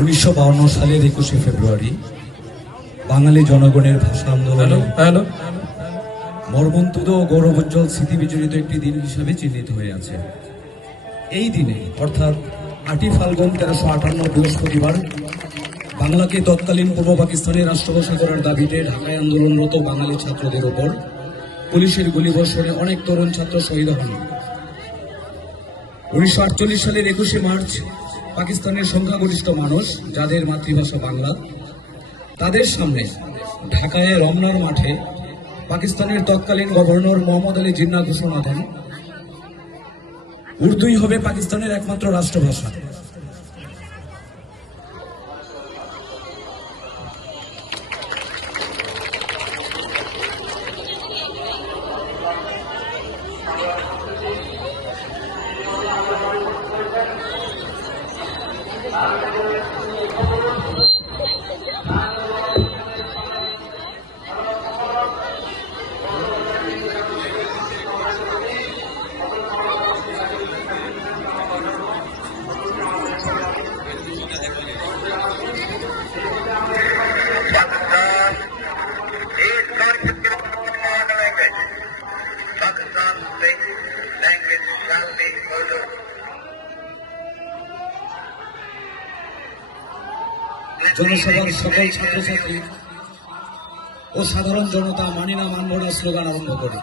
উনিশশো সালের একুশে ফেব্রুয়ারি বাঙালি জনগণের ভাষা আন্দোলনে মর্মন্তুদ ও গৌরবোজ্জ্বল স্মৃতি বিজড়িত একটি দিন হিসাবে চিহ্নিত হয়ে আছে। এই দিনে অর্থাৎ আটই ফাল্গুন তেরোশো আটান্ন বৃহস্পতিবার বাংলাকে তৎকালীন পূর্ব পাকিস্তানের রাষ্ট্রভাষা করার দাবিতে ঢাকায় আন্দোলনরত বাঙালি ছাত্রদের ওপর পুলিশের গুলিবর্ষণে অনেক তরুণ ছাত্র শহীদ হন। উনিশশো আটচল্লিশ সালের একুশে মার্চ পাকিস্তানের সংখ্যাগরিষ্ঠ মানুষ, যাদের মাতৃভাষা বাংলা, তাদের সামনে ঢাকায় রমনার মাঠে পাকিস্তানের তৎকালীন গভর্নর মোহাম্মদ আলী জিন্না ঘোষণা দেন, উর্দুই হবে পাকিস্তানের একমাত্র রাষ্ট্রভাষা। Amén. জনসভার সকল ছাত্রছাত্রী ও সাধারণ জনতা মানি না মানব না স্লোগান আরম্ভ করে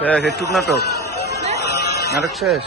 শেষ একটু নাটক। নাটক শেষ?